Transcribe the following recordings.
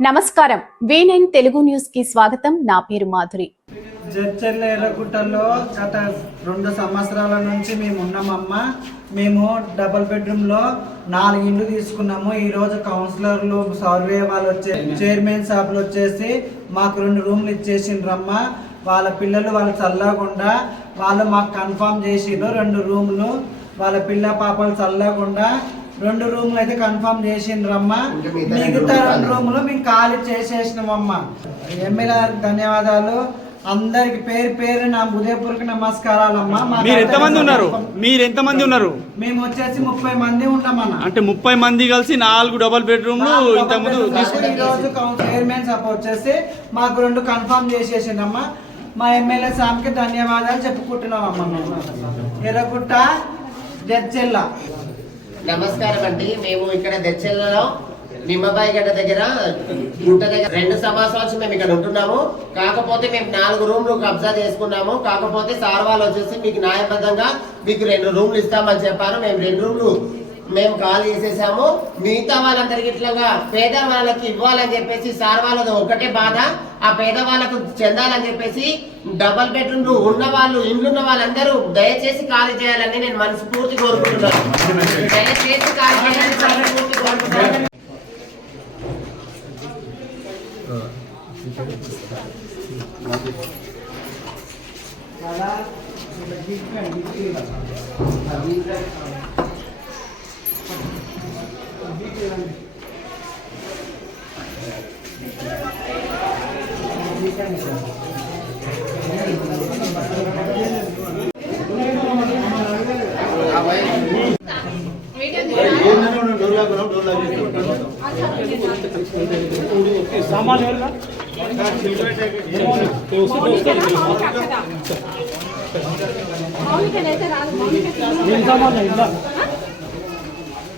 నమస్కారం. వీనైన్ తెలుగు న్యూస్కి స్వాగతం. నా పేరు మాధురి. జడ్చర్ల ఎర్రగుట్టలో గత రెండు సంవత్సరాల నుంచి మేము ఉన్నామమ్మా. మేము డబుల్ బెడ్రూమ్లో నాలుగు ఇండ్లు తీసుకున్నాము. ఈరోజు కౌన్సిలర్లు సర్వే వాళ్ళు వచ్చే చైర్మన్ సాబ్లు వచ్చేసి మాకు రెండు రూమ్లు ఇచ్చేసిండ్రమ్మ. వాళ్ళ పిల్లలు వాళ్ళు చల్లకుండా వాళ్ళు మాకు కన్ఫర్మ్ చేసిండ్రు రెండు రూమ్లు. వాళ్ళ పిల్ల పాపలు చల్లకుండా రెండు రూమ్లు అయితే కన్ఫర్మ్ చేసిండ్రమ్మా మిగతా రెండు రూములు మేము ఖాళీ చేసేసినామమ్మా ఎమ్మెల్యే ధన్యవాదాలు. అందరికి పేరు పేరు నా ఉదయపూర్వక నమస్కారాలమ్మా మీరు ఎంతమంది ఉన్నారు? మీరు ఎంతమంది ఉన్నారు? మేము వచ్చేసి ముప్పై మంది ఉన్నామన్న అంటే ముప్పై మంది కలిసి నాలుగు డబల్ బెడ్రూమ్లు ఇంతకుముందు తీసుకున్నారు. ఈ రోజు చైర్మన్ సభ వచ్చేసి మాకు రెండు కన్ఫర్మ్ చేసేసిందమ్మా మా ఎమ్మెల్యే సామ్కి ధన్యవాదాలు చెప్పుకుంటున్నామమ్మా మేము. ఎర్రగుట్ట జడ్చెల్ల. నమస్కారం అండి. మేము ఇక్కడ దచ్చెల్లో నిమ్మబాయి గడ్డ దగ్గర గుట్ట దగ్గర రెండు సంవత్సరాల మేము ఇక్కడ ఉంటున్నాము. కాకపోతే మేము నాలుగు రూమ్లు కబ్జా చేసుకున్నాము. కాకపోతే సార్ వాళ్ళు వచ్చేసి మీకు న్యాయబద్ధంగా మీకు రెండు రూమ్లు ఇస్తామని చెప్పారు. మేము రెండు రూమ్లు మేము ఖాళీ చేసేసాము. మిగతా వాళ్ళందరికి ఇట్లాగా పేద వాళ్ళకి ఇవ్వాలని చెప్పేసి సార్ వాళ్ళది ఒకటే బాధ. ఆ పేద వాళ్ళకు చెందాలని చెప్పేసి డబల్ బెడ్రూమ్లు ఉన్న వాళ్ళు ఇండ్లు ఉన్న వాళ్ళందరూ దయచేసి ఖాళీ చేయాలని నేను మనస్ఫూర్తి కోరుకుంటున్నాను. దయచేసి ఖాళీ చేయాలని మనస్ఫూర్తి కోరుకుంటున్నాను. సామాన్ మౌనిక నాకు లోపలికి వెళ్ళి తీసుకున్నారు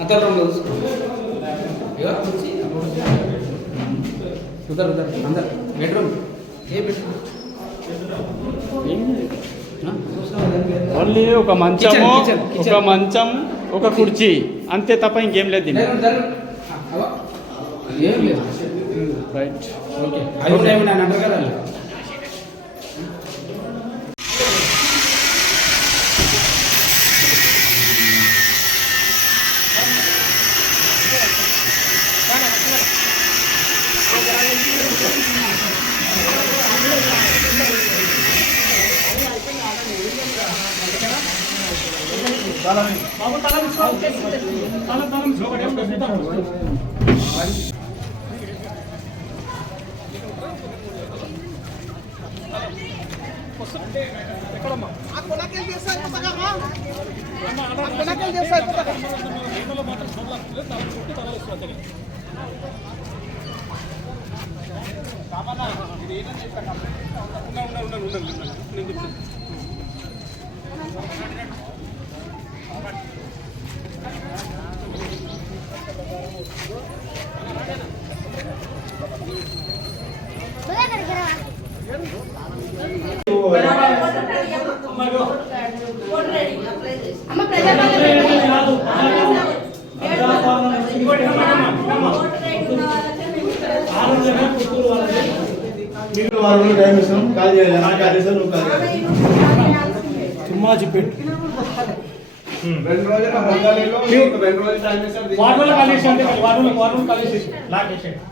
అంతా రూమ్లో చూసుకో. ఇగో, కుర్చీ. ఉదర్ ఉదర్ అందరు. బెడ్రూమ్. ఏ బెడ్రూమ్? ఓన్లీ ఒక మంచము. ఒక మంచం ఒక కుర్చీ. అంతే తప్ప ఇంకేం లేదు. జరుగు, జరుగు. ఆ, అవా. ఏం లేదు రైట్ ఓకే నేను చెప్తాను మీకు వారు టైం ఇస్తాం కాల్ చేయాలి నాకు కాల్ చేస్తాను నువ్వు కాల్ చేయాలి రెండు రోజుల రెండు రోజులు టైం అంటే కలిసి లాగేసి ఒకసారి